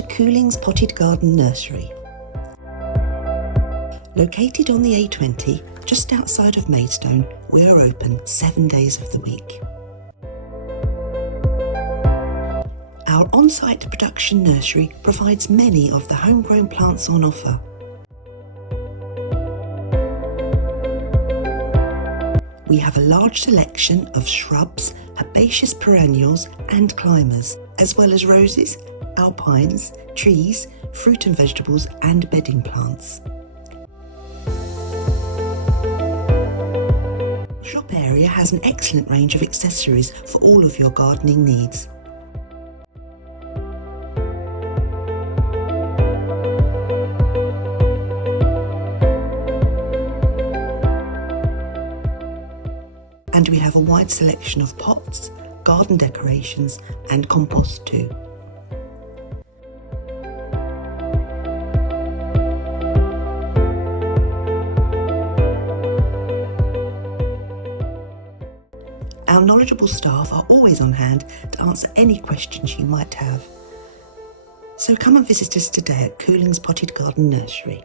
to Cooling's Potted Garden Nursery. Located on the A20, just outside of Maidstone, we are open 7 days of the week. Our on-site production nursery provides many of the homegrown plants on offer. We have a large selection of shrubs, herbaceous perennials and climbers, as well as roses, alpines, trees, fruit and vegetables and bedding plants. Shop area has an excellent range of accessories for all of your gardening needs. And we have a wide selection of pots, garden decorations and compost too. Our knowledgeable staff are always on hand to answer any questions you might have. So come and visit us today at Cooling's Potted Garden Nursery.